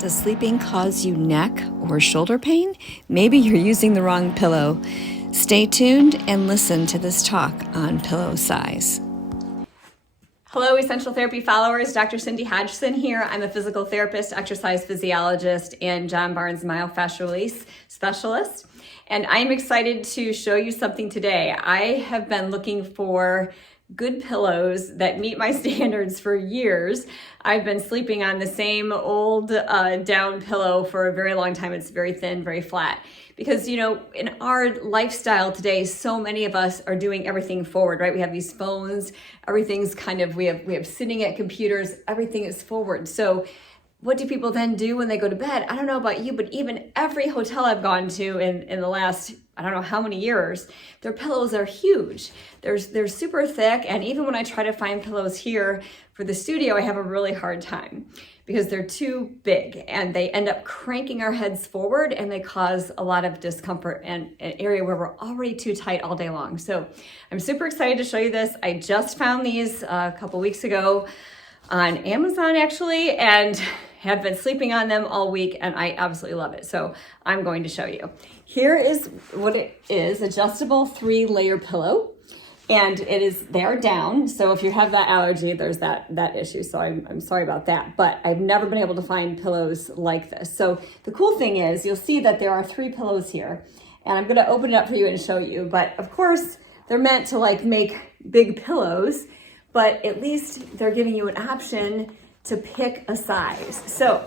Does sleeping cause you neck or shoulder pain? Maybe you're using the wrong pillow. Stay tuned and listen to this talk on pillow size. Hello, Essential Therapy followers. Dr. Cindy Hodgson here. I'm a physical therapist, exercise physiologist, and John Barnes myofascial release specialist. And I'm excited to show you something today. I have been looking for good pillows that meet my standards for years. I've been sleeping on the same old down pillow for a very long time. It's very thin, very flat. Because, you know, in our lifestyle today, so many of us are doing everything forward, right? We have these phones, everything's kind of, we have sitting at computers, everything is forward. So what do people then do when they go to bed? I don't know about you, but even every hotel I've gone to in the last, I don't know how many years, their pillows are huge. They're super thick. And even when I try to find pillows here for the studio, I have a really hard time because they're too big and they end up cranking our heads forward and they cause a lot of discomfort and an area where we're already too tight all day long. So I'm super excited to show you this. I just found these a couple weeks ago on Amazon actually, and have been sleeping on them all week, and I absolutely love it. So I'm going to show you. Here is what it is, adjustable 3-layer pillow, and they are down. So if you have that allergy, there's that issue. So I'm sorry about that, but I've never been able to find pillows like this. So the cool thing is you'll see that there are 3 pillows here, and I'm gonna open it up for you and show you. But of course, they're meant to like make big pillows, but at least they're giving you an option to pick a size. So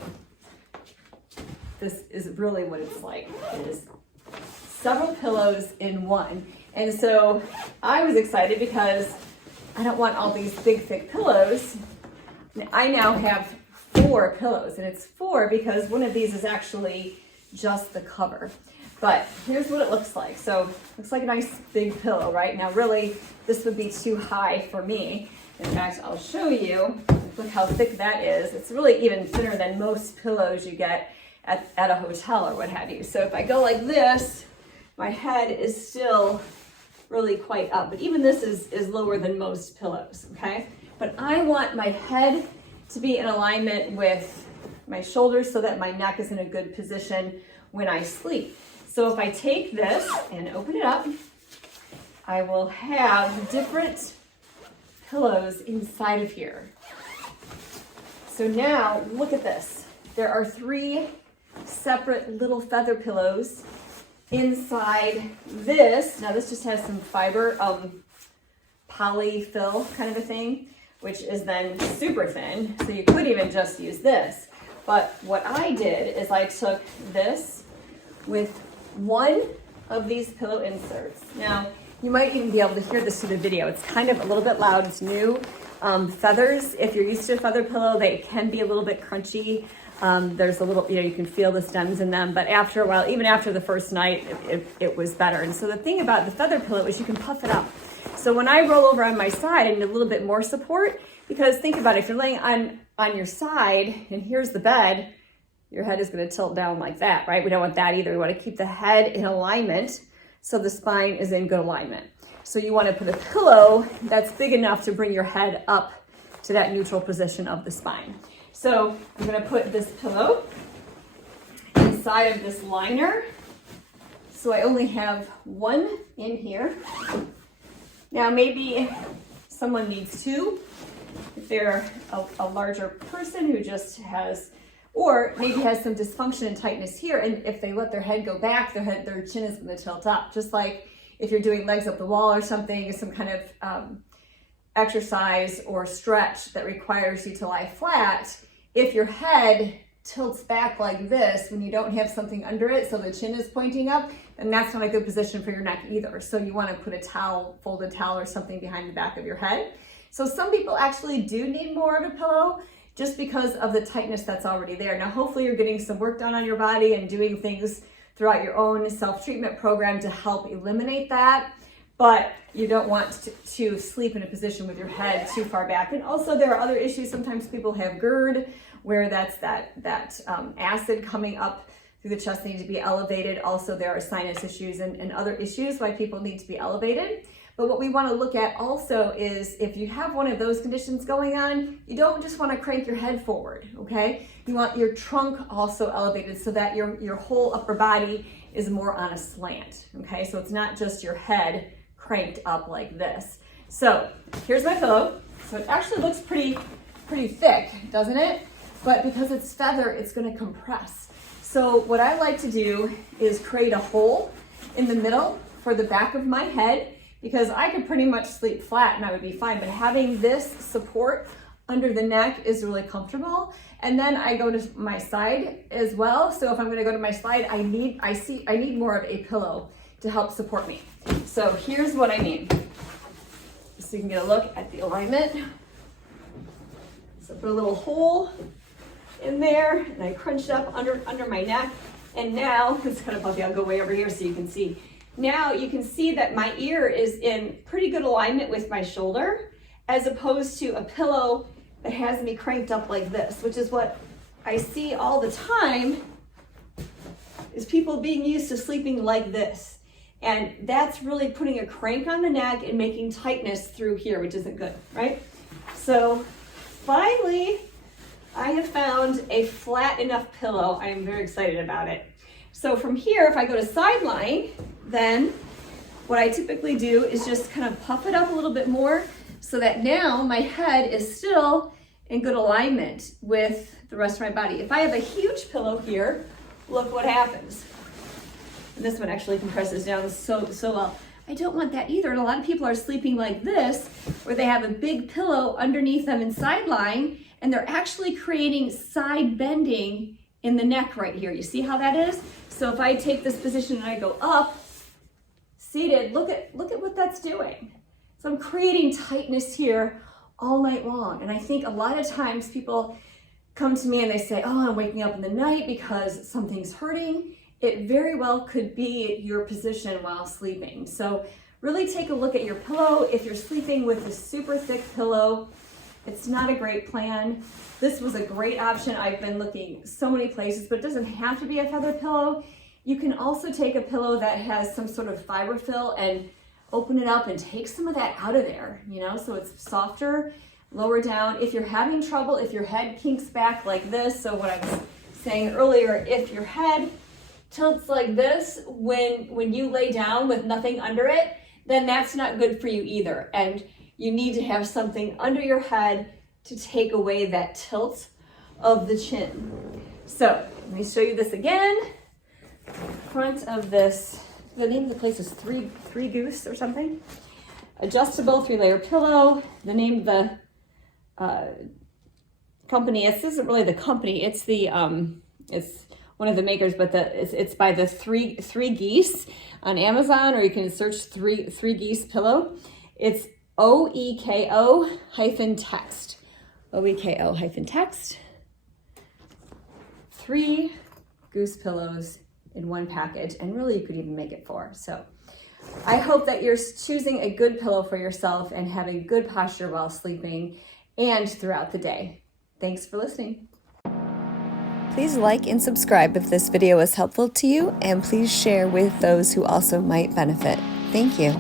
this is really what it's like. It is several pillows in one. And so I was excited because I don't want all these big, thick pillows. I now have 4 pillows, and it's 4 because one of these is actually just the cover. But here's what it looks like. So it looks like a nice big pillow, right? Now really, this would be too high for me. In fact, I'll show you. Look how thick that is. It's really even thinner than most pillows you get at a hotel or what have you. So if I go like this, my head is still really quite up. But even this is lower than most pillows, okay? But I want my head to be in alignment with my shoulders so that my neck is in a good position when I sleep. So if I take this and open it up, I will have different pillows inside of here. So now look at this. There are 3 separate little feather pillows inside this. Now this just has some fiber, polyfill kind of a thing, which is then super thin. So you could even just use this. But what I did is I took this with one of these pillow inserts. Now, you might even be able to hear this through the video. It's kind of a little bit loud, it's new. Feathers, if you're used to a feather pillow, they can be a little bit crunchy. There's a little, you can feel the stems in them, but after a while, even after the first night, it was better. And so the thing about the feather pillow is you can puff it up. So when I roll over on my side, I need a little bit more support, because think about it, if you're laying on your side, and here's the bed, your head is gonna tilt down like that, right? We don't want that either. We wanna keep the head in alignment so the spine is in good alignment. So you want to put a pillow that's big enough to bring your head up to that neutral position of the spine. So I'm going to put this pillow inside of this liner. So I only have 1 in here. Now maybe someone needs 2 if they're a larger person who just has, or maybe has some dysfunction and tightness here, and if they let their head go back, their chin is going to tilt up, just like if you're doing legs up the wall or something, some kind of exercise or stretch that requires you to lie flat. If your head tilts back like this when you don't have something under it, so the chin is pointing up, then that's not a good position for your neck either. So you want to put a towel, folded towel or something behind the back of your head. So some people actually do need more of a pillow just because of the tightness that's already there. Now, hopefully you're getting some work done on your body and doing things throughout your own self-treatment program to help eliminate that, but you don't want to sleep in a position with your head too far back. And also there are other issues. Sometimes people have GERD, where that's that acid coming up through the chest need to be elevated. Also, there are sinus issues and other issues why people need to be elevated. But what we want to look at also is if you have one of those conditions going on, you don't just want to crank your head forward, okay? You want your trunk also elevated so that your whole upper body is more on a slant, okay? So it's not just your head cranked up like this. So here's my pillow. So it actually looks pretty thick, doesn't it? But because it's feather, it's going to compress. So what I like to do is create a hole in the middle for the back of my head, because I could pretty much sleep flat and I would be fine, but having this support under the neck is really comfortable. And then I go to my side as well. So if I'm going to go to my side, I need more of a pillow to help support me. So here's what I mean. So you can get a look at the alignment. So put a little hole in there, and I crunched up under my neck. And now, it's kind of puffy, I'll go way over here so you can see. Now you can see that my ear is in pretty good alignment with my shoulder, as opposed to a pillow that has me cranked up like this, which is what I see all the time, is people being used to sleeping like this. And that's really putting a crank on the neck and making tightness through here, which isn't good, right? So finally, I have found a flat enough pillow. I am very excited about it. So from here, if I go to side lying, then what I typically do is just kind of puff it up a little bit more so that now my head is still in good alignment with the rest of my body. If I have a huge pillow here, look what happens. And this one actually compresses down so well. I don't want that either. And a lot of people are sleeping like this, where they have a big pillow underneath them and side lying, and they're actually creating side bending in the neck right here. You see how that is? So if I take this position and I go up, seated, look at what that's doing. So I'm creating tightness here all night long. And I think a lot of times people come to me and they say, oh, I'm waking up in the night because something's hurting. It very well could be your position while sleeping. So really take a look at your pillow. If you're sleeping with a super thick pillow, it's not a great plan. This was a great option. I've been looking so many places, but it doesn't have to be a feather pillow. You can also take a pillow that has some sort of fiber fill and open it up and take some of that out of there, so it's softer, lower down. If you're having trouble, if your head kinks back like this, so what I was saying earlier, if your head tilts like this when you lay down with nothing under it, then that's not good for you either. And you need to have something under your head to take away that tilt of the chin. So let me show you this again. Front of this, the name of the place is Three Goose or something. Adjustable 3-layer pillow. The name of the company, this isn't really the company, it's the it's one of the makers, but it's by the three geese on Amazon, or you can search three geese pillow. It's OEKO-text. OEKO-text. 3 goose pillows in one package, and really you could even make it 4. So I hope that you're choosing a good pillow for yourself and having good posture while sleeping and throughout the day. Thanks for listening. Please like and subscribe if this video was helpful to you, and please share with those who also might benefit. Thank you.